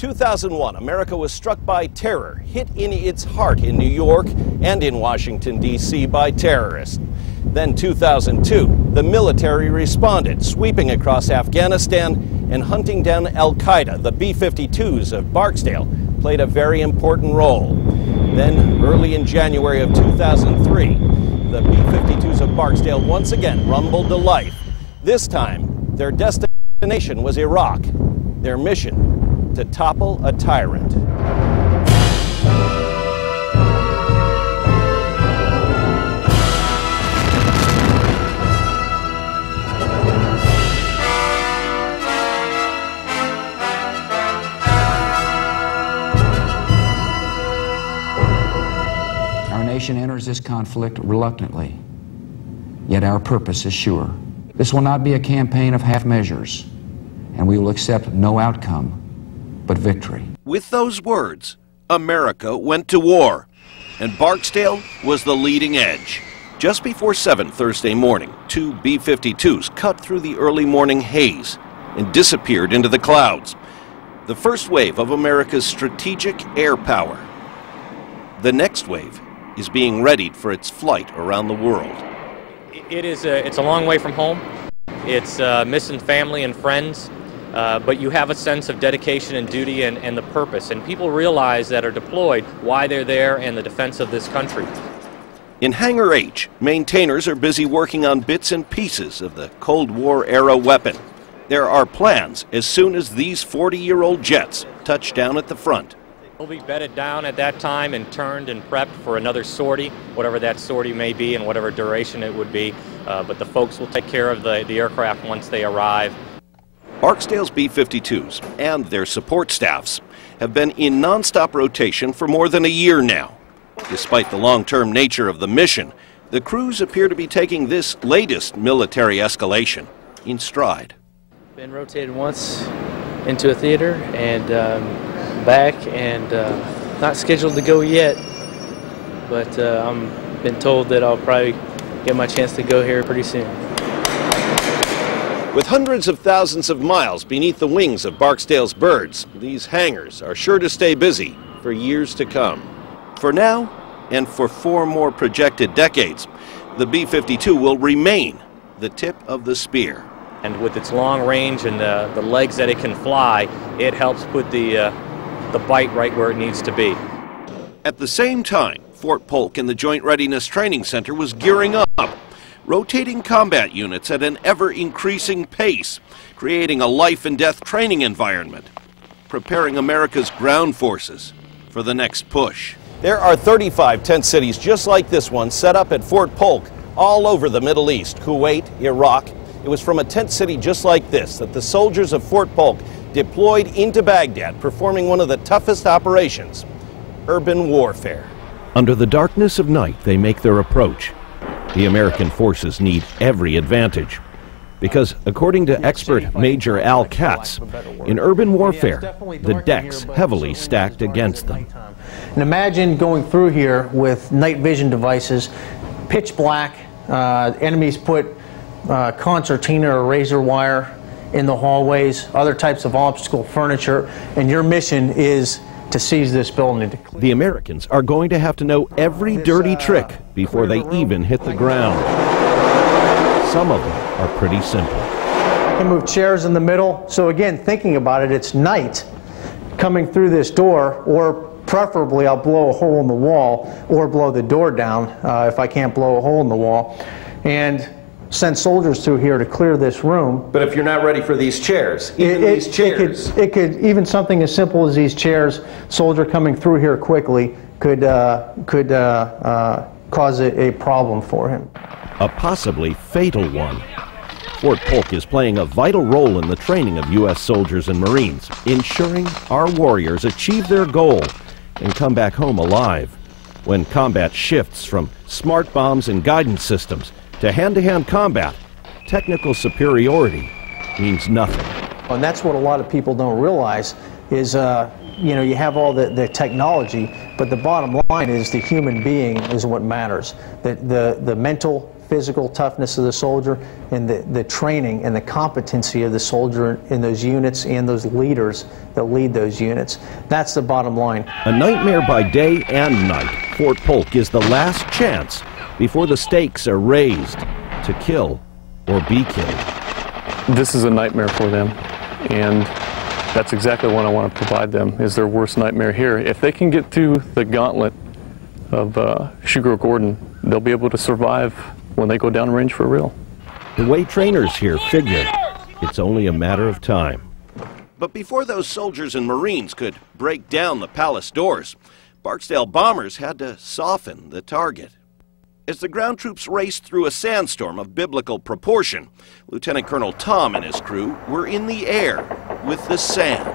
2001, America was struck by terror, hit in its heart in New York and in Washington, D.C. by terrorists. Then 2002, the military responded, sweeping across Afghanistan and hunting down Al-Qaeda. The B-52s of Barksdale played a very important role. Then, early in January of 2003, the B-52s of Barksdale once again rumbled to life. This time, their destination was Iraq. Their mission, to topple a tyrant. Our nation enters this conflict reluctantly, yet our purpose is sure. This will not be a campaign of half measures, and we will accept no outcome but victory. With those words, America went to war, and Barksdale was the leading edge. Just before 7 Thursday morning, 2 B-52s cut through the early morning haze and disappeared into the clouds. The first wave of America's strategic air power. The next wave is being readied for its flight around the world. It's a long way from home. It's missing family and friends. But you have a sense of dedication and duty and the purpose. And people realize that are deployed why they're there and the defense of this country. In Hangar H, maintainers are busy working on bits and pieces of the Cold War era weapon. There are plans as soon as these 40-year-old jets touch down at the front. They'll be bedded down at that time and turned and prepped for another sortie, whatever that sortie may be and whatever duration it would be. But the folks will take care of the aircraft once they arrive. Barksdale's B-52s and their support staffs have been in nonstop rotation for more than a year now. Despite the long-term nature of the mission, the crews appear to be taking this latest military escalation in stride. Been rotated once into a theater and back, and not scheduled to go yet, but I've been told that I'll probably get my chance to go here pretty soon. With hundreds of thousands of miles beneath the wings of Barksdale's birds, these hangars are sure to stay busy for years to come. For now, and for 4 more projected decades, the B-52 will remain the tip of the spear. And with its long range and the legs that it can fly, it helps put the bite right where it needs to be. At the same time, Fort Polk in the Joint Readiness Training Center was gearing up, rotating combat units at an ever-increasing pace, creating a life-and-death training environment, preparing America's ground forces for the next push. There are 35 tent cities just like this one set up at Fort Polk all over the Middle East, Kuwait, Iraq. It was from a tent city just like this that the soldiers of Fort Polk deployed into Baghdad, performing one of the toughest operations, urban warfare. Under the darkness of night, they make their approach. The American forces need every advantage because, according to expert Major Al Katz, in urban warfare, the deck's heavily stacked against them. And imagine going through here with night vision devices, pitch black, enemies put concertina or razor wire in the hallways, other types of obstacle furniture, and your mission is to seize this building. The Americans are going to have to know every dirty trick before they even hit the ground. Some of them are pretty simple. I can move chairs in the middle. So again, thinking about it, it's night coming through this door, or preferably I'll blow a hole in the wall or blow the door down if I can't blow a hole in the wall, and send soldiers through here to clear this room. But if you're not ready for these chairs, it could even something as simple as these chairs, soldier coming through here quickly could cause a problem for him. A possibly fatal one. Fort Polk is playing a vital role in the training of U.S. soldiers and Marines, ensuring our warriors achieve their goal and come back home alive. When combat shifts from smart bombs and guidance systems to hand-to-hand combat, technical superiority means nothing. And that's what a lot of people don't realize is, you have all the technology, but the bottom line is the human being is what matters. The mental, physical toughness of the soldier and the training and the competency of the soldier in those units and those leaders that lead those units. That's the bottom line. A nightmare by day and night, Fort Polk is the last chance before the stakes are raised to kill or be killed. This is a nightmare for them, and that's exactly what I want to provide them, is their worst nightmare here. If they can get through the gauntlet of Sugar Gordon, they'll be able to survive when they go downrange for real. The way trainers here figure, it's only a matter of time. But before those soldiers and Marines could break down the palace doors, Barksdale bombers had to soften the target. As the ground troops raced through a sandstorm of biblical proportion, Lieutenant Colonel Tom and his crew were in the air with the sand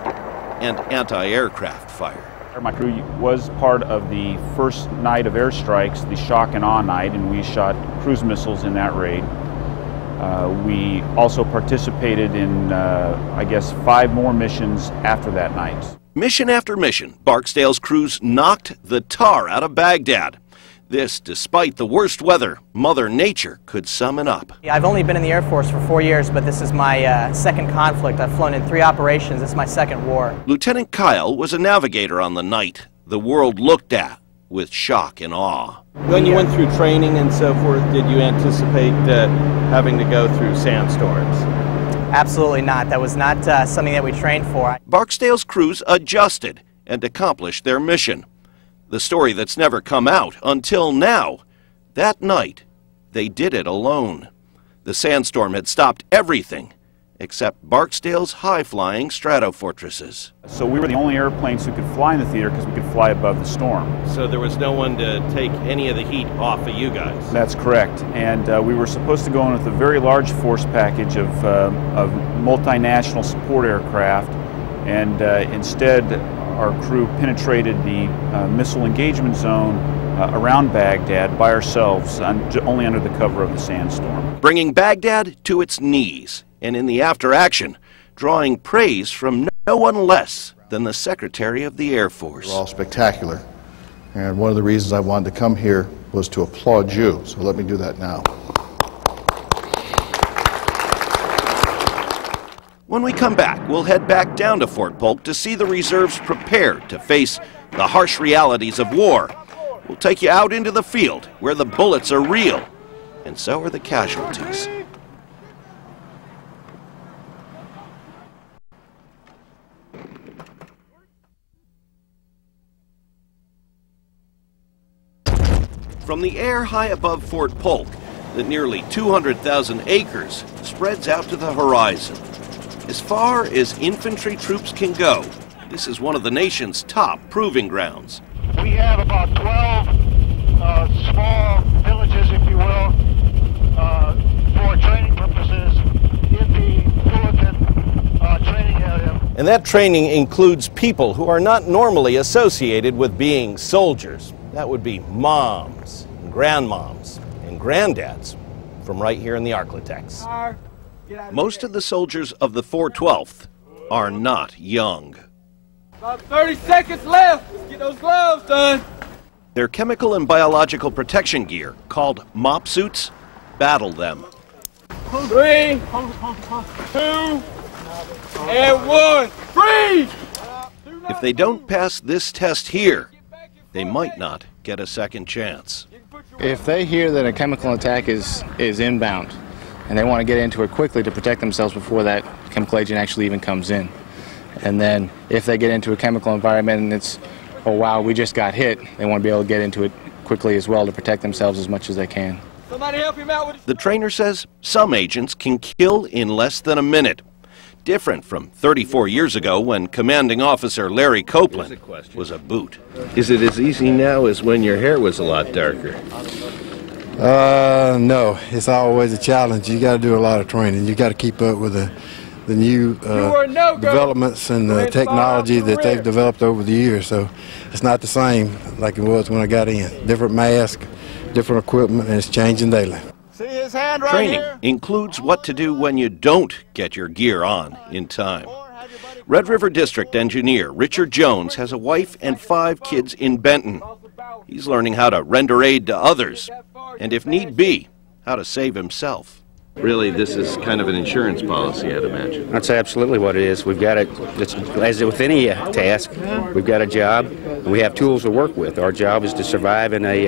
and anti-aircraft fire. My crew was part of the first night of airstrikes, the shock and awe night, and we shot cruise missiles in that raid. We also participated in, I guess, 5 more missions after that night. Mission after mission, Barksdale's crews knocked the tar out of Baghdad. This despite the worst weather Mother Nature could summon up. I've only been in the Air Force for 4 years, but this is my second conflict. I've flown in 3 operations. This is my second war. Lieutenant Kyle was a navigator on the night the world looked at with shock and awe. When you went through training and so forth, did you anticipate having to go through sandstorms? Absolutely not. That was not something that we trained for. Barksdale's crews adjusted and accomplished their mission. The story that's never come out until now. That night, they did it alone. The sandstorm had stopped everything except Barksdale's high-flying stratofortresses. So we were the only airplanes who could fly in the theater because we could fly above the storm. So there was no one to take any of the heat off of you guys? That's correct. And we were supposed to go in with a very large force package of multinational support aircraft, and instead our crew penetrated the missile engagement zone around Baghdad by ourselves, only under the cover of the sandstorm. Bringing Baghdad to its knees, and in the after-action, drawing praise from no one less than the Secretary of the Air Force. They're all spectacular, and one of the reasons I wanted to come here was to applaud you, so let me do that now. When we come back, we'll head back down to Fort Polk to see the reserves prepared to face the harsh realities of war. We'll take you out into the field where the bullets are real, and so are the casualties. From the air high above Fort Polk, the nearly 200,000 acres spreads out to the horizon. As far as infantry troops can go, this is one of the nation's top proving grounds. We have about 12 small villages, if you will, for training purposes in the Fullerton training area. And that training includes people who are not normally associated with being soldiers. That would be moms, and grandmoms, and granddads from right here in the Ark-La-Tex. Most of the soldiers of the 412th are not young. About 30 seconds left. Let's get those gloves done. Their chemical and biological protection gear, called mop suits, battle them. 3, 2, and 1. Freeze! If they don't pass this test here, they might not get a second chance. If they hear that a chemical attack is inbound, and they want to get into it quickly to protect themselves before that chemical agent actually even comes in. And then if they get into a chemical environment and it's, oh wow, we just got hit, they want to be able to get into it quickly as well to protect themselves as much as they can. Somebody help him out with The trainer says some agents can kill in less than a minute. Different from 34 years ago when Commanding Officer Larry Copeland was a boot. Is it as easy now as when your hair was a lot darker? No, it's always a challenge. You got to do a lot of training. You got to keep up with the new developments and the technology that they've developed over the years. So it's not the same like it was when I got in. Different mask, different equipment, and it's changing daily. See his hand right Training here? includes what to do when you don't get your gear on in time. Red River District Engineer Richard Jones has a wife and 5 kids in Benton. He's learning how to render aid to others, and if need be, how to save himself. Really, this is kind of an insurance policy, I'd imagine. That's absolutely what it is. We've got it, as with any task, we've got a job, and we have tools to work with. Our job is to survive in a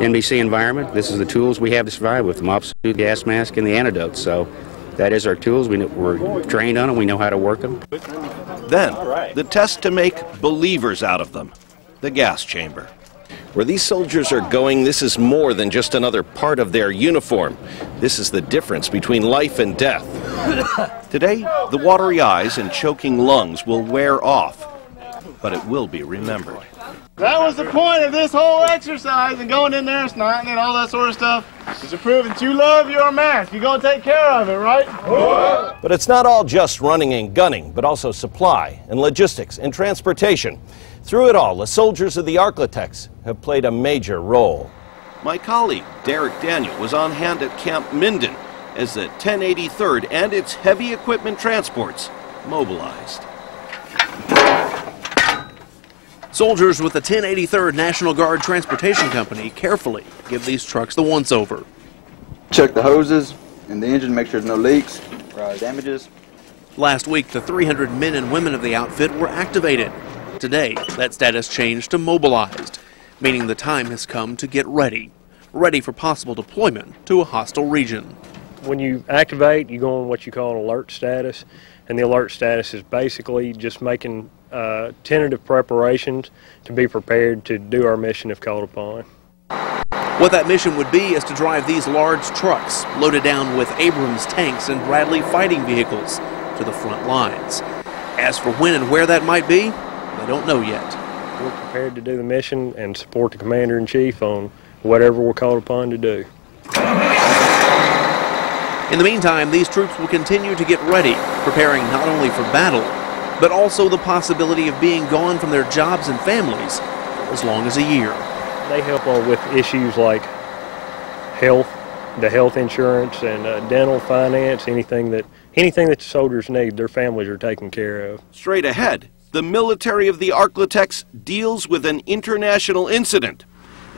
NBC environment. This is the tools we have to survive with, the mop suit, gas mask, and the antidote. So that is our tools. We're trained on them. We know how to work them. Then, the test to make believers out of them, the gas chamber. Where these soldiers are going, this is more than just another part of their uniform. This is the difference between life and death. Today, the watery eyes and choking lungs will wear off, but it will be remembered. That was the point of this whole exercise and going in there and snotting and all that sort of stuff, is to prove that you love your mask. You're going to take care of it, right? But it's not all just running and gunning, but also supply and logistics and transportation. Through it all, the soldiers of the Ark-La-Tex have played a major role. My colleague, Derek Daniel, was on hand at Camp Minden as the 1083rd and its heavy equipment transports mobilized. Soldiers with the 1083rd National Guard Transportation Company carefully give these trucks the once-over. Check the hoses and the engine, make sure there's no leaks or damages. Last week, the 300 men and women of the outfit were activated. Today, that status changed to mobilized, meaning the time has come to get ready for possible deployment to a hostile region. When you activate, you go on what you call an alert status, and the alert status is basically just making tentative preparations to be prepared to do our mission if called upon. What that mission would be is to drive these large trucks, loaded down with Abrams tanks and Bradley fighting vehicles, to the front lines. As for when and where that might be, they don't know yet. We're prepared to do the mission and support the Commander-in-Chief on whatever we're called upon to do. In the meantime, these troops will continue to get ready, preparing not only for battle, but also the possibility of being gone from their jobs and families for as long as a year. They help with issues like health, the health insurance, and dental, finance, anything that the soldiers need, their families are taken care of. Straight ahead, the military of the Ark-La-Tex deals with an international incident,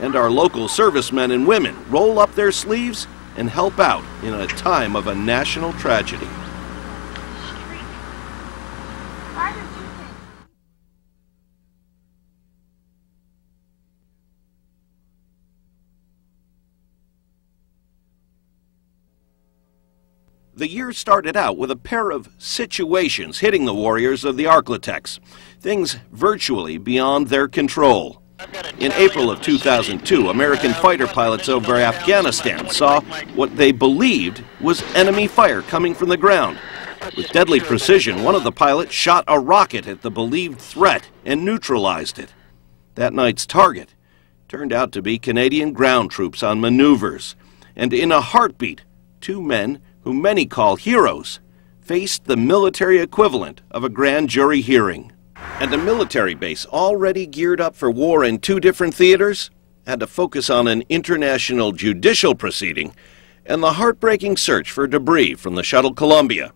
and our local servicemen and women roll up their sleeves and help out in a time of a national tragedy. The year started out with a pair of situations hitting the warriors of the Ark-La-Tex, things virtually beyond their control. In April of 2002, American fighter pilots over Afghanistan saw what they believed was enemy fire coming from the ground. With deadly precision, one of the pilots shot a rocket at the believed threat and neutralized it. That night's target turned out to be Canadian ground troops on maneuvers, and in a heartbeat, two men who many call heroes, faced the military equivalent of a grand jury hearing. And a military base already geared up for war in two different theaters had to focus on an international judicial proceeding and the heartbreaking search for debris from the shuttle Columbia.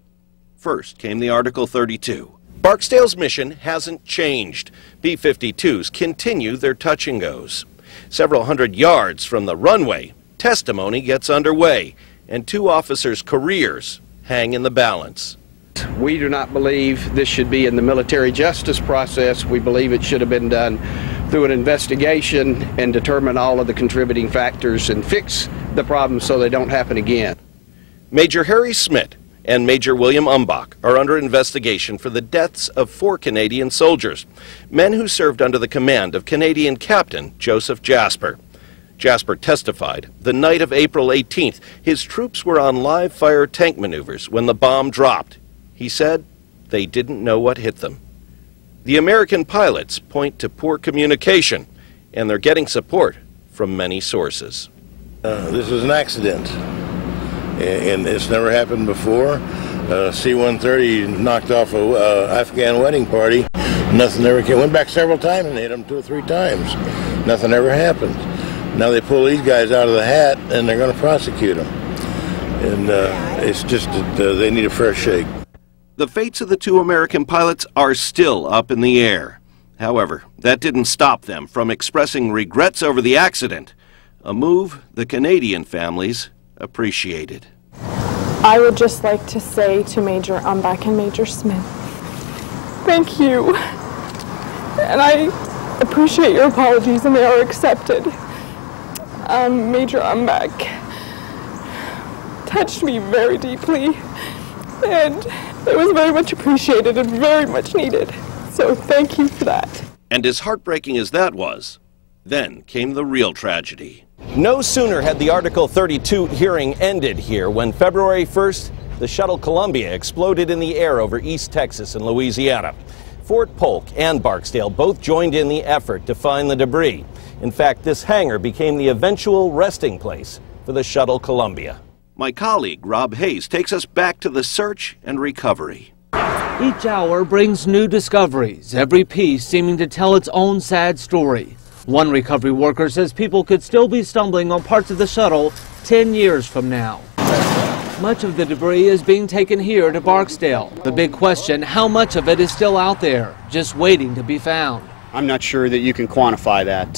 First came the Article 32. Barksdale's mission hasn't changed. B-52s continue their touch and goes. Several hundred yards from the runway, testimony gets underway, and two officers' careers hang in the balance. We do not believe this should be in the military justice process. We believe it should have been done through an investigation and determine all of the contributing factors and fix the problems so they don't happen again. Major Harry Smith and Major William Umbach are under investigation for the deaths of 4 Canadian soldiers, men who served under the command of Canadian Captain Joseph Jasper. Jasper testified the night of April 18th, his troops were on live-fire tank maneuvers when the bomb dropped. He said they didn't know what hit them. The American pilots point to poor communication, and they're getting support from many sources. This was an accident, and it's never happened before. C-130 knocked off a Afghan wedding party. Nothing ever came. Went back several times and hit them 2 or 3 times. Nothing ever happened. Now they pull these guys out of the hat, and they're going to prosecute them. And it's just that they need a fresh shake. The fates of the 2 American pilots are still up in the air. However, that didn't stop them from expressing regrets over the accident, a move the Canadian families appreciated. I would just like to say to Major Umbach and Major Smith, thank you. And I appreciate your apologies, and they are accepted. Major Umbach touched me very deeply, and it was very much appreciated and very much needed. So thank you for that. And as heartbreaking as that was, then came the real tragedy. No sooner had the Article 32 hearing ended here when February 1st, the shuttle Columbia exploded in the air over East Texas and Louisiana. Fort Polk and Barksdale both joined in the effort to find the debris. In fact, this hangar became the eventual resting place for the shuttle Columbia. My colleague, Rob Hayes, takes us back to the search and recovery. Each hour brings new discoveries, every piece seeming to tell its own sad story. One recovery worker says people could still be stumbling on parts of the shuttle 10 years from now. Much of the debris is being taken here to Barksdale. The big question, how much of it is still out there, just waiting to be found? I'm not sure that you can quantify that.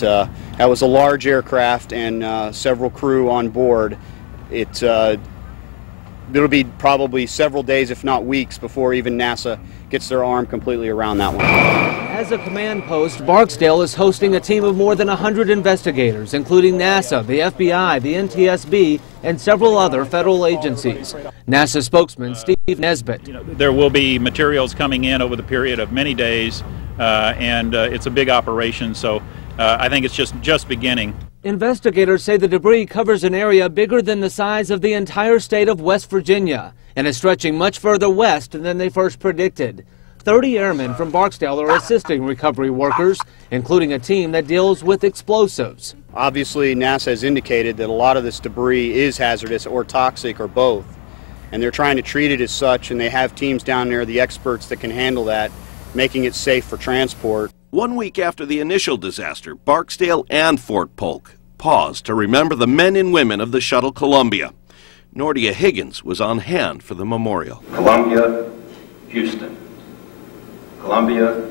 That was a large aircraft and several crew on board. It'll be probably several days, if not weeks, before even NASA gets their arm completely around that one. As a command post, Barksdale is hosting a team of more than 100 investigators, including NASA, the FBI, the NTSB, and several other federal agencies. NASA spokesman Steve Nesbitt. There will be materials coming in over the period of many days, and it's a big operation, so I think it's just beginning. Investigators say the debris covers an area bigger than the size of the entire state of West Virginia and is stretching much further west than they first predicted. 30 airmen from Barksdale are assisting recovery workers, including a team that deals with explosives. Obviously, NASA has indicated that a lot of this debris is hazardous or toxic or both, and they're trying to treat it as such, and they have teams down there, the experts that can handle that, making it safe for transport. 1 week after the initial disaster, Barksdale and Fort Polk paused to remember the men and women of the shuttle Columbia. Nordia Higgins was on hand for the memorial. Columbia, Houston. Columbia,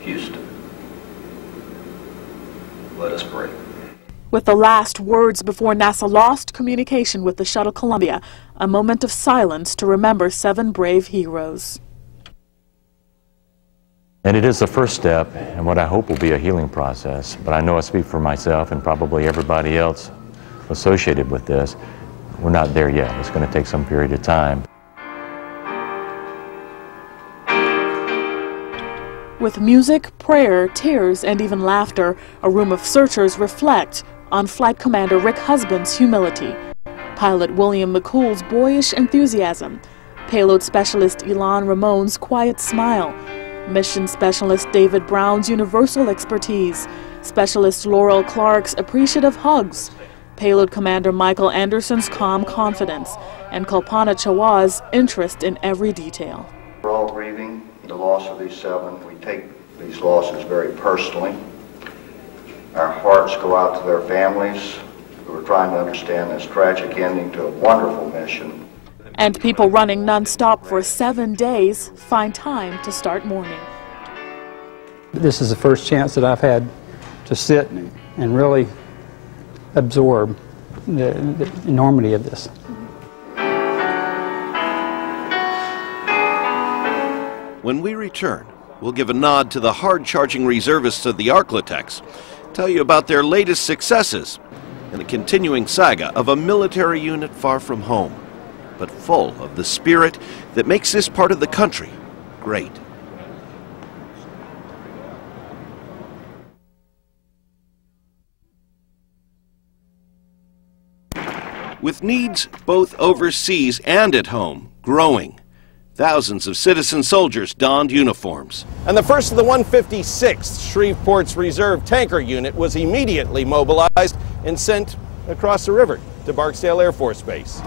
Houston. Let us pray. With the last words before NASA lost communication with the shuttle Columbia, a moment of silence to remember 7 brave heroes. And it is the first step in what I hope will be a healing process, but I know I speak for myself and probably everybody else associated with this. We're not there yet. It's going to take some period of time. With music, prayer, tears, and even laughter, a room of searchers reflect on Flight Commander Rick Husband's humility, Pilot William McCool's boyish enthusiasm, Payload Specialist Elon Ramon's quiet smile, Mission Specialist David Brown's universal expertise, Specialist Laurel Clark's appreciative hugs, Payload Commander Michael Anderson's calm confidence, and Kalpana Chawa's interest in every detail. We're all grieving the loss of these 7. We take these losses very personally. Our hearts go out to their families who are trying to understand this tragic ending to a wonderful mission. And people running non-stop for 7 days find time to start mourning. This is the first chance that I've had to sit and really absorb the enormity of this. When we return, we'll give a nod to the hard-charging reservists of the Ark-La-Tex, tell you about their latest successes, and the continuing saga of a military unit far from home, but full of the spirit that makes this part of the country great. With needs both overseas and at home growing, thousands of citizen soldiers donned uniforms. And the first of the 156th Shreveport's Reserve Tanker Unit was immediately mobilized and sent across the river to Barksdale Air Force Base.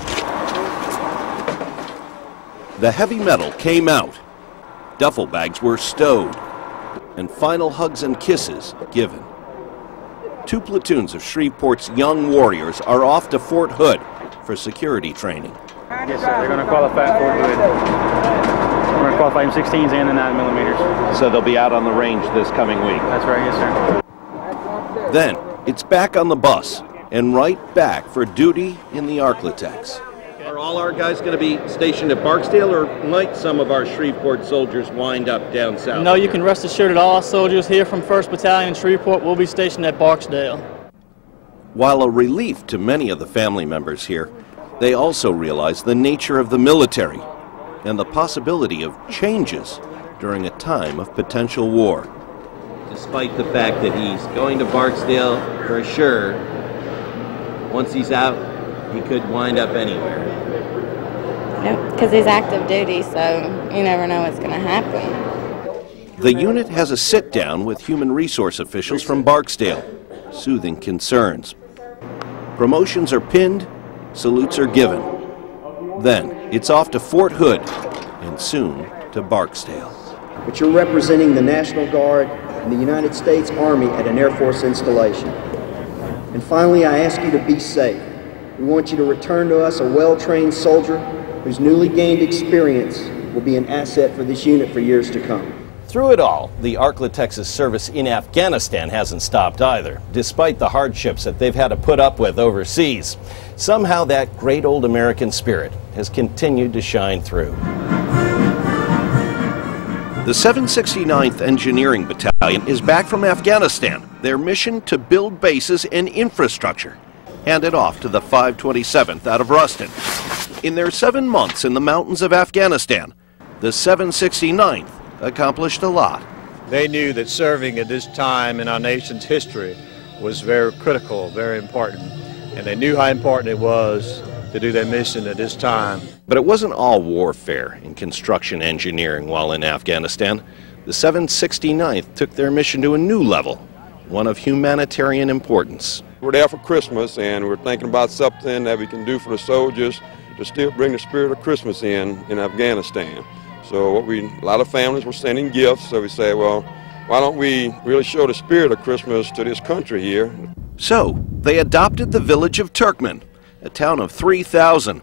The heavy metal came out, duffel bags were stowed, and final hugs and kisses given. 2 platoons of Shreveport's young warriors are off to Fort Hood for security training. Yes, sir. They're going to qualify at Fort Hood. We're going to qualify M16s and the 9mm. So they'll be out on the range this coming week? That's right, yes, sir. Then it's back on the bus and right back for duty in the Ark-La-Tex. Are all our guys going to be stationed at Barksdale, or might some of our Shreveport soldiers wind up down south? No, you can rest assured that all our soldiers here from 1st Battalion in Shreveport will be stationed at Barksdale. While a relief to many of the family members here, they also realize the nature of the military and the possibility of changes during a time of potential war. Despite the fact that he's going to Barksdale for sure, once he's out, he could wind up anywhere. Yep, because he's active duty, so you never know what's going to happen. The unit has a sit-down with human resource officials from Barksdale, soothing concerns. Promotions are pinned, salutes are given. Then it's off to Fort Hood and soon to Barksdale. But you're representing the National Guard and the United States Army at an Air Force installation. And finally, I ask you to be safe. We want you to return to us a well-trained soldier whose newly gained experience will be an asset for this unit for years to come. Through it all, the Ark-La-Tex's service in Afghanistan hasn't stopped either, despite the hardships that they've had to put up with overseas. Somehow that great old American spirit has continued to shine through. The 769th Engineering Battalion is back from Afghanistan. Their mission to build bases and infrastructure, handed off to the 527th out of Ruston. In their 7 months in the mountains of Afghanistan, the 769th accomplished a lot. They knew that serving at this time in our nation's history was very critical, very important, and they knew how important it was to do their mission at this time. But it wasn't all warfare and construction engineering while in Afghanistan. The 769th took their mission to a new level, one of humanitarian importance. We're there for Christmas, and we're thinking about something that we can do for the soldiers to still bring the spirit of Christmas in Afghanistan. So a lot of families were sending gifts, so we say, well, why don't we really show the spirit of Christmas to this country here? So they adopted the village of Turkmen, a town of 3,000,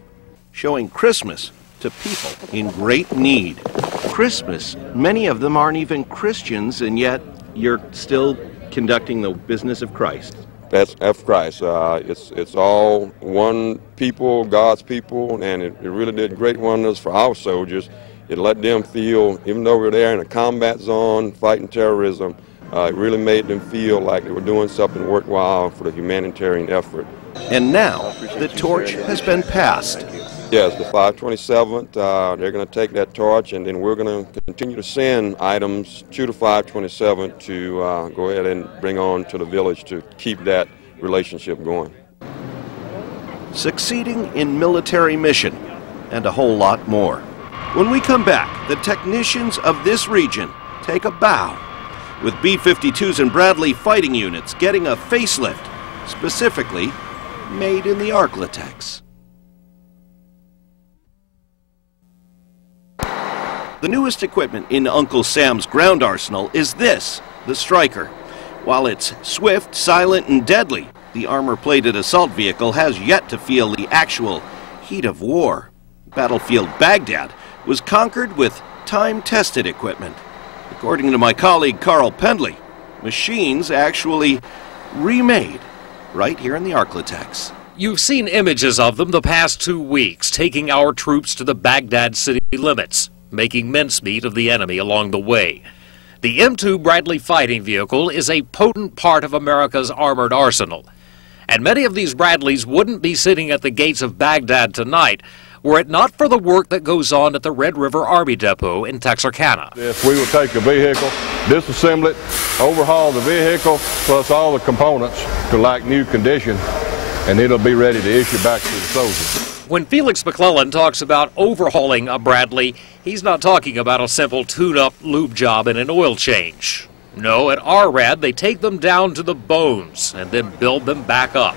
showing Christmas to people in great need. Christmas, many of them aren't even Christians, and yet you're still conducting the business of Christ. That's of Christ. It's all one people, God's people, and it really did great wonders for our soldiers. It let them feel, even though we're there in a combat zone fighting terrorism, it really made them feel like they were doing something worthwhile for the humanitarian effort. And now the torch has been passed. Yes, the 527th, they're going to take that torch, and then we're going to continue to send items to the 527th to go ahead and bring on to the village to keep that relationship going. Succeeding in military mission, and a whole lot more. When we come back, the technicians of this region take a bow, with B-52s and Bradley fighting units getting a facelift, specifically made in the Ark-La-Tex. The newest equipment in Uncle Sam's ground arsenal is this, the Striker. While it's swift, silent, and deadly, the armor-plated assault vehicle has yet to feel the actual heat of war. Battlefield Baghdad was conquered with time-tested equipment. According to my colleague Carl Pendley, machines actually remade right here in the Ark-La-Tex. You've seen images of them the past 2 weeks, taking our troops to the Baghdad city limits, making mincemeat of the enemy along the way. The M2 Bradley fighting vehicle is a potent part of America's armored arsenal. And many of these Bradleys wouldn't be sitting at the gates of Baghdad tonight were it not for the work that goes on at the Red River Army Depot in Texarkana. If we will take a vehicle, disassemble it, overhaul the vehicle, plus all the components to like new condition, and it'll be ready to issue back to the soldiers. When Felix McClellan talks about overhauling a Bradley, he's not talking about a simple tune-up lube job and an oil change. No, at RRAD, they take them down to the bones and then build them back up.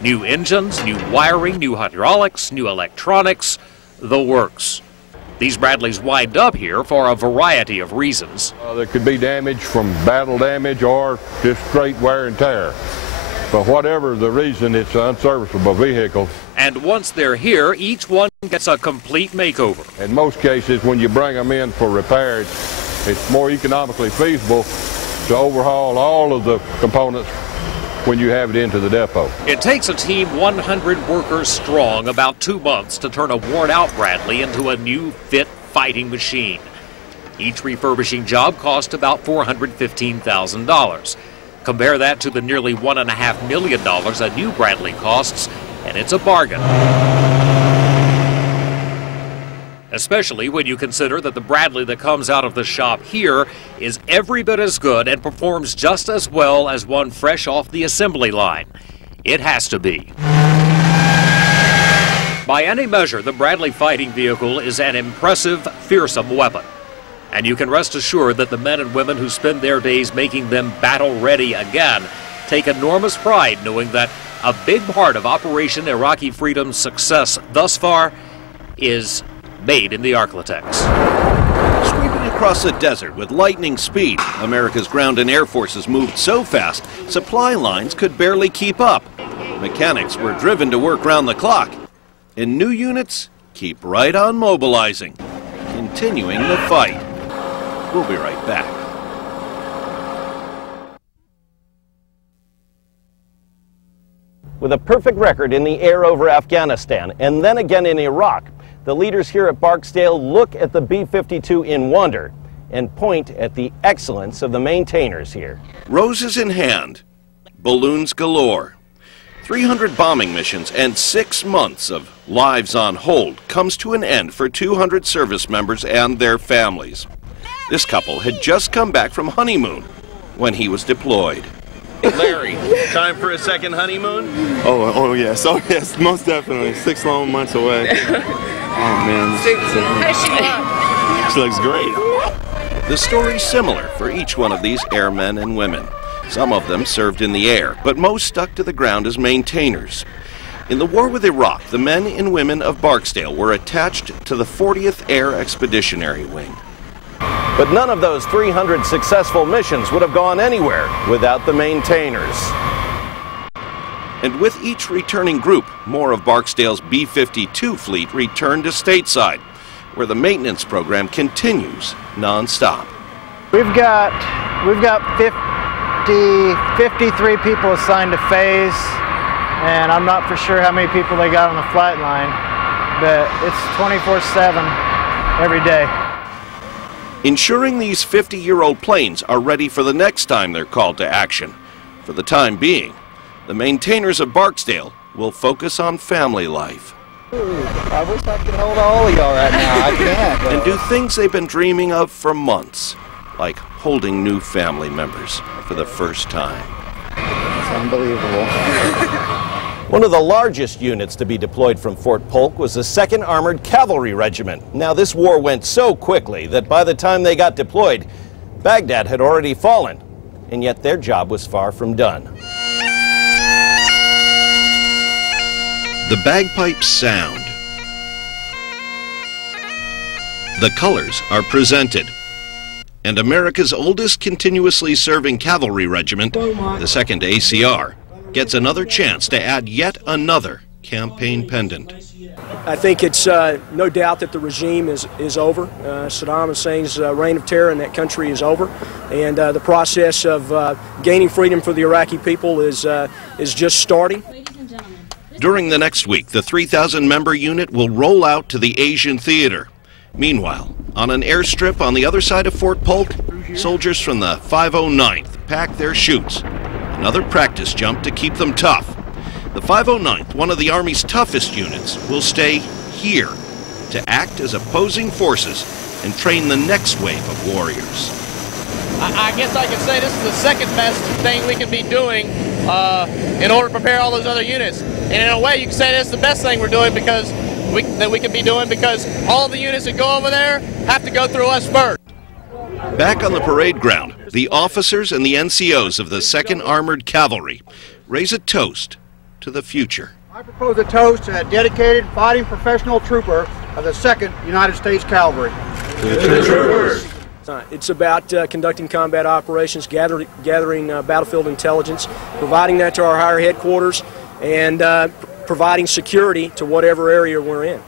New engines, new wiring, new hydraulics, new electronics, the works. These Bradleys wind up here for a variety of reasons. There could be damage from battle damage or just straight wear and tear. But whatever the reason, it's an unserviceable vehicle. And once they're here, each one gets a complete makeover. In most cases, when you bring them in for repairs, it's more economically feasible to overhaul all of the components when you have it into the depot. It takes a team 100 workers strong about 2 months to turn a worn-out Bradley into a new, fit fighting machine. Each refurbishing job cost about $415,000. Compare that to the nearly $1.5 million a new Bradley costs, and it's a bargain. Especially when you consider that the Bradley that comes out of the shop here is every bit as good and performs just as well as one fresh off the assembly line. It has to be. By any measure, the Bradley fighting vehicle is an impressive, fearsome weapon. And you can rest assured that the men and women who spend their days making them battle-ready again take enormous pride knowing that a big part of Operation Iraqi Freedom's success thus far is made in the Ark-La-Tex. Sweeping across the desert with lightning speed, America's ground and air forces moved so fast, supply lines could barely keep up. Mechanics were driven to work round the clock, and new units keep right on mobilizing, continuing the fight. We'll be right back. With a perfect record in the air over Afghanistan and then again in Iraq, the leaders here at Barksdale look at the B-52 in wonder and point at the excellence of the maintainers here. Roses in hand, balloons galore. 300 bombing missions and 6 months of lives on hold comes to an end for 200 service members and their families. This couple had just come back from honeymoon when he was deployed. Larry, time for a second honeymoon? Oh yes, most definitely. 6 long months away. Oh man, she looks great. The story's similar for each one of these airmen and women. Some of them served in the air, but most stuck to the ground as maintainers. In the war with Iraq, the men and women of Barksdale were attached to the 40th Air Expeditionary Wing. But none of those 300 successful missions would have gone anywhere without the maintainers. And with each returning group, more of Barksdale's B-52 fleet returned to stateside, where the maintenance program continues non-stop. We've got 53 people assigned to phase, and I'm not for sure how many people they got on the flight line, but it's 24/7 every day. Ensuring these 50-year-old planes are ready for the next time they're called to action. For the time being, the maintainers of Barksdale will focus on family life. I wish I could hold all of y'all right now. I can't. And do things they've been dreaming of for months, like holding new family members for the first time. It's unbelievable. One of the largest units to be deployed from Fort Polk was the 2nd Armored Cavalry Regiment. Now, this war went so quickly that by the time they got deployed, Baghdad had already fallen, and yet their job was far from done. The bagpipes sound. The colors are presented. And America's oldest continuously serving cavalry regiment, the 2nd ACR, gets another chance to add yet another campaign pendant. I think it's no doubt that the regime is over. Saddam Hussein's reign of terror in that country is over, and the process of gaining freedom for the Iraqi people is just starting. During the next week, the 3,000-member unit will roll out to the Asian theater. Meanwhile, on an airstrip on the other side of Fort Polk, soldiers from the 509th pack their chutes. Another practice jump to keep them tough. The 509th, one of the Army's toughest units, will stay here to act as opposing forces and train the next wave of warriors. I guess I can say this is the second best thing we can be doing in order to prepare all those other units. And in a way, you can say this is the best thing we're doing because we can be doing because all the units that go over there have to go through us first. Back on the parade ground, the officers and the NCOs of the 2nd Armored Cavalry raise a toast to the future. I propose a toast to a dedicated fighting professional trooper of the 2nd United States Cavalry. Troopers. It's about conducting combat operations, gathering battlefield intelligence, providing that to our higher headquarters, and providing security to whatever area we're in.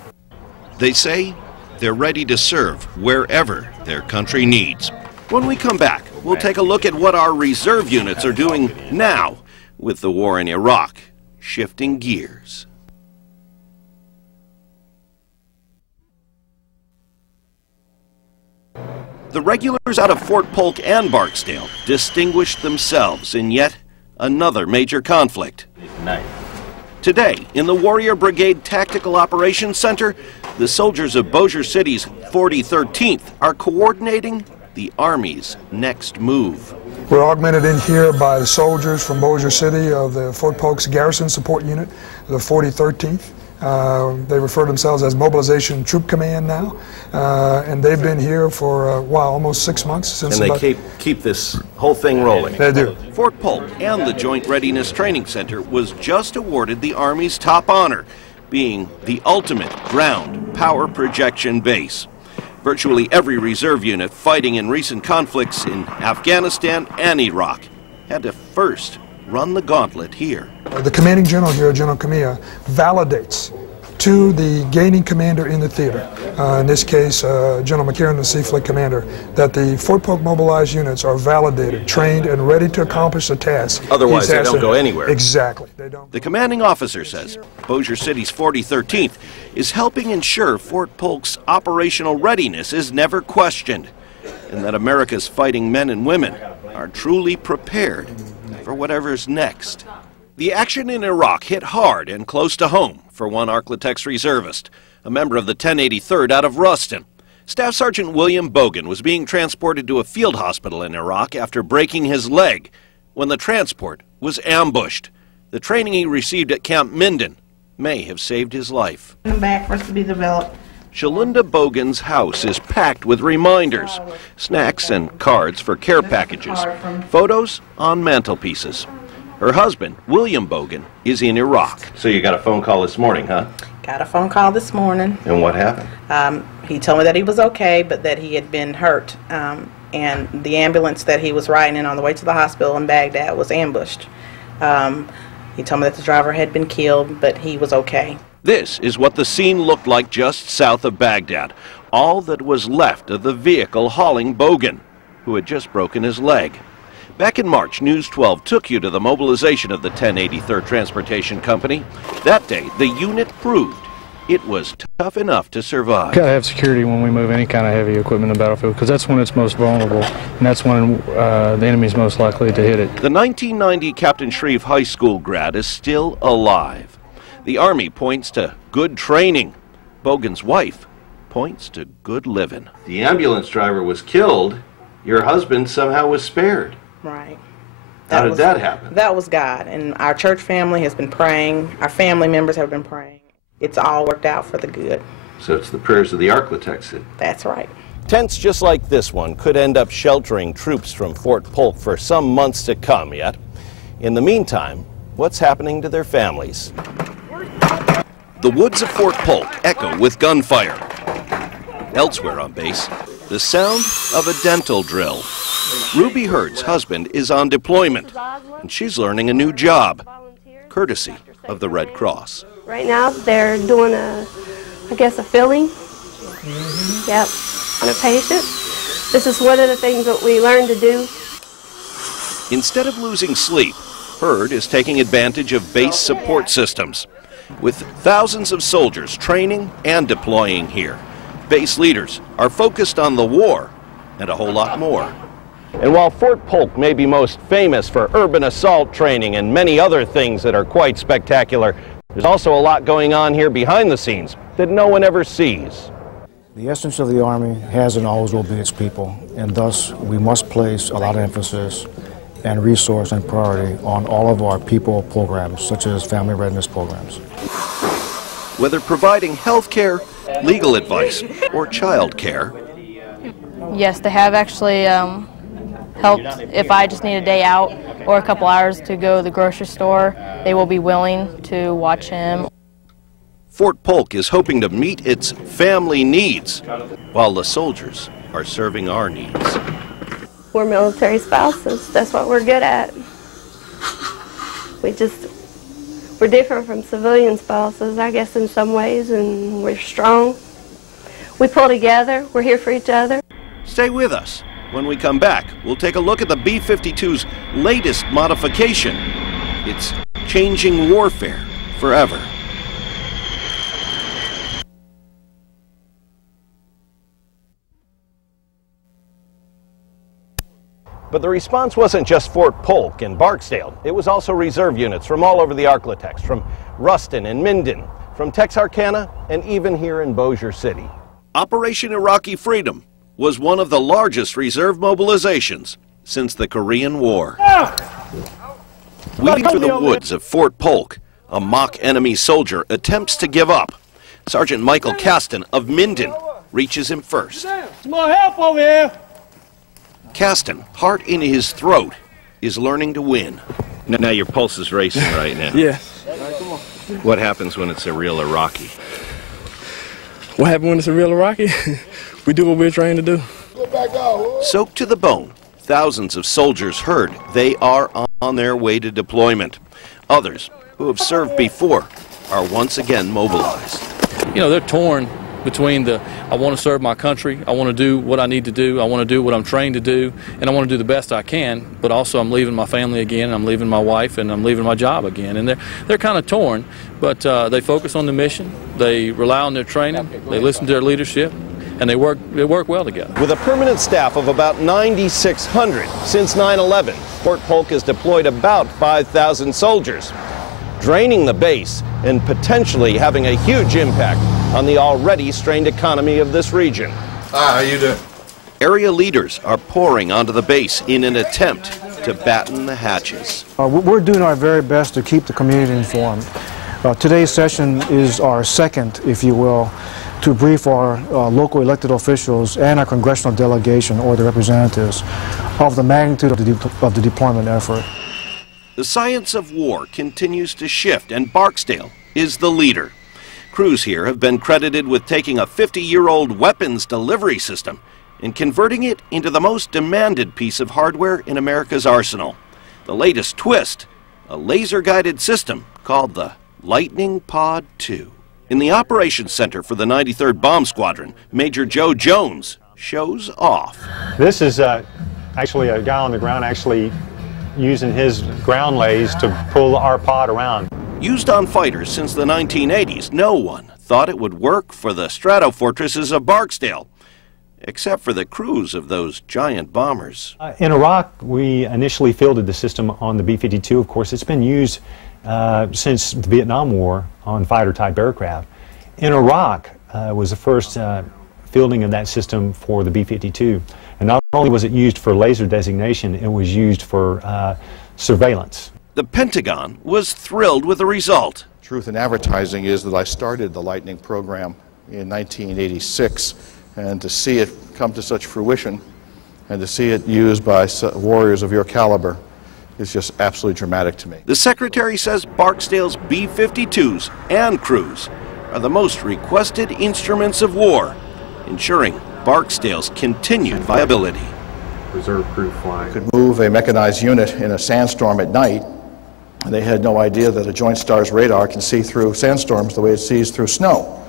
They say they're ready to serve wherever their country needs. When we come back, we'll take a look at what our reserve units are doing now with the war in Iraq shifting gears. The regulars out of Fort Polk and Barksdale distinguished themselves in yet another major conflict. Today, in the Warrior Brigade Tactical Operations Center, the soldiers of Bossier City's 4013th are coordinating the Army's next move. We're augmented in here by the soldiers from Bossier City of the Fort Polk's Garrison Support Unit, the 4013th. They refer to themselves as Mobilization Troop Command now, and they've been here for, wow, almost 6 months. Since and they keep this whole thing rolling. They do. Fort Polk and the Joint Readiness Training Center was just awarded the Army's top honor, being the ultimate ground power projection base. Virtually every reserve unit fighting in recent conflicts in Afghanistan and Iraq had to first run the gauntlet here. The commanding general here, General Kamiya, validates to the gaining commander in the theater, in this case General McCarran, the Sea Fleet commander, that the Fort Polk mobilized units are validated, trained, and ready to accomplish the task. Otherwise they don't go anywhere. Exactly. They don't. The commanding officer says Bossier City's 4013th is helping ensure Fort Polk's operational readiness is never questioned, and that America's fighting men and women are truly prepared for whatever's next. The action in Iraq hit hard and close to home for one Ark-La-Tex reservist, a member of the 1083rd out of Ruston. Staff Sergeant William Bogan was being transported to a field hospital in Iraq after breaking his leg when the transport was ambushed. The training he received at Camp Minden may have saved his life. Back for us to be developed. Shalunda Bogan's house is packed with reminders, snacks and cards for care packages, photos on mantelpieces. Her husband, William Bogan, is in Iraq. So you got a phone call this morning, huh? Got a phone call this morning. And what happened? He told me that he was okay, but that he had been hurt. And the ambulance that he was riding in on the way to the hospital in Baghdad was ambushed. He told me that the driver had been killed, but he was okay. This is what the scene looked like just south of Baghdad. All that was left of the vehicle hauling Bogan, who had just broken his leg. Back in March, News 12 took you to the mobilization of the 1083rd Transportation Company. That day, the unit proved it was tough enough to survive. Got to have security when we move any kind of heavy equipment in the battlefield, because that's when it's most vulnerable, and that's when the enemy's most likely to hit it. The 1990 Captain Shreve High School grad is still alive. The Army points to good training. Bogan's wife points to good living. The ambulance driver was killed. Your husband somehow was spared. Right. How did that happen? That was God, and our church family has been praying. Our family members have been praying. It's all worked out for the good. So it's the prayers of the Ark-La-Tex. That's right. Tents just like this one could end up sheltering troops from Fort Polk for some months to come yet. In the meantime, what's happening to their families? The woods of Fort Polk echo with gunfire. Elsewhere on base, the sound of a dental drill. Ruby Hurd's husband is on deployment, and she's learning a new job, courtesy of the Red Cross. Right now, they're doing a filling, yep, on a patient. This is one of the things that we learned to do. Instead of losing sleep, Hurd is taking advantage of base support systems. With thousands of soldiers training and deploying here, base leaders are focused on the war and a whole lot more. And while Fort Polk may be most famous for urban assault training and many other things that are quite spectacular, there's also a lot going on here behind the scenes that no one ever sees. The essence of the Army has and always will be its people, and thus we must place a lot of emphasis and resource and priority on all of our people programs, such as family readiness programs. Whether providing health care, legal advice, or child care. Yes, they have actually helped if I just need a day out or a couple hours to go to the grocery store. They will be willing to watch him. Fort Polk is hoping to meet its family needs, while the soldiers are serving our needs. We're military spouses. That's what we're good at. We're different from civilian spouses, I guess, in some ways, and we're strong. We pull together. We're here for each other. Stay with us. When we come back, we'll take a look at the B-52's latest modification, It's changing warfare forever. But the response wasn't just Fort Polk and Barksdale. It was also reserve units from all over the Ark-La-Tex, from Ruston and Minden, from Texarkana, and even here in Bossier City. Operation Iraqi Freedom was one of the largest reserve mobilizations since the Korean War. Weaving through the woods of Fort Polk, a mock enemy soldier attempts to give up. Sergeant Michael Caston of Minden reaches him first. Some more help over here. Caston, heart in his throat, is learning to win. Now your pulse is racing right now. Yeah. What happens when it's a real Iraqi? What happens when it's a real Iraqi? We do what we're trained to do. Soaked to the bone, thousands of soldiers heard they are on their way to deployment. Others, who have served before, are once again mobilized. You know, they're torn between I want to serve my country, I want to do what I need to do, I want to do what I'm trained to do, and I want to do the best I can, but also I'm leaving my family again, and I'm leaving my wife, and I'm leaving my job again. And they're kind of torn, but they focus on the mission, they rely on their training, they listen to their leadership, and they work well together. With a permanent staff of about 9,600 since 9/11, Fort Polk has deployed about 5,000 soldiers, draining the base and potentially having a huge impact on the already strained economy of this region. How you doing? Area leaders are pouring onto the base in an attempt to batten the hatches. We're doing our very best to keep the community informed. Today's session is our second, if you will, to brief our local elected officials and our congressional delegation or the representatives of the magnitude of the deployment effort. The science of war continues to shift, and Barksdale is the leader. Crews here have been credited with taking a 50-year-old weapons delivery system and converting it into the most demanded piece of hardware in America's arsenal. The latest twist, a laser-guided system called the Lightning Pod 2. In the Operations Center for the 93rd Bomb Squadron, Major Joe Jones shows off. This is actually a guy on the ground actually using his ground lays to pull our pod around. Used on fighters since the 1980s, no one thought it would work for the stratofortresses of Barksdale, except for the crews of those giant bombers. In Iraq, we initially fielded the system on the B-52. Of course, it's been used since the Vietnam War on fighter-type aircraft. In Iraq was the first fielding of that system for the B-52. And not only was it used for laser designation, it was used for surveillance. The Pentagon was thrilled with the result. Truth in advertising is that I started the Lightning program in 1986, and to see it come to such fruition and to see it used by warriors of your caliber is just absolutely dramatic to me. The Secretary says Barksdale's B-52s and crews are the most requested instruments of war, ensuring Barksdale's continued viability. Reserve crew flying could move a mechanized unit in a sandstorm at night. They had no idea that a Joint Stars radar can see through sandstorms the way it sees through snow.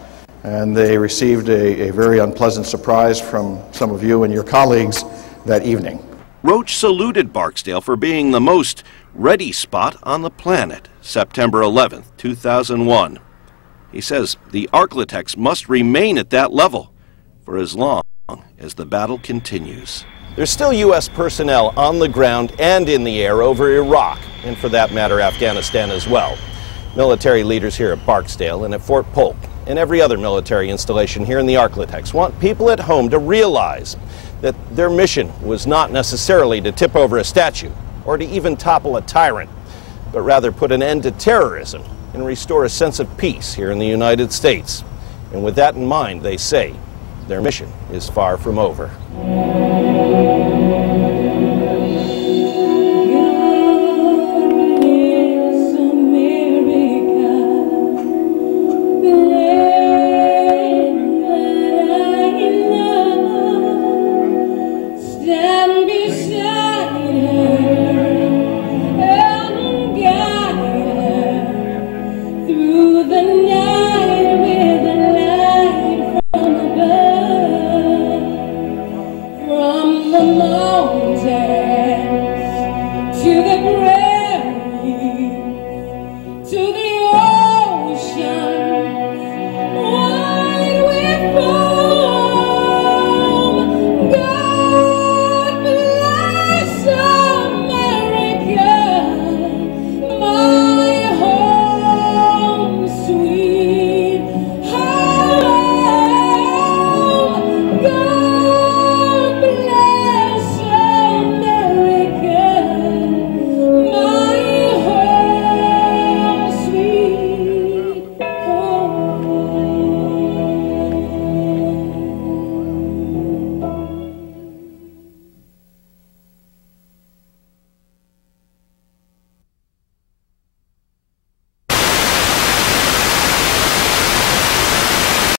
And they received a very unpleasant surprise from some of you and your colleagues that evening. Roach saluted Barksdale for being the most ready spot on the planet, September 11th, 2001. He says the Ark-La-Tex must remain at that level for as long as the battle continues. There's still U.S. personnel on the ground and in the air over Iraq, and for that matter, Afghanistan as well. Military leaders here at Barksdale and at Fort Polk and every other military installation here in the Ark-La-Tex want people at home to realize that their mission was not necessarily to tip over a statue or to even topple a tyrant, but rather put an end to terrorism and restore a sense of peace here in the United States. And with that in mind, they say their mission is far from over.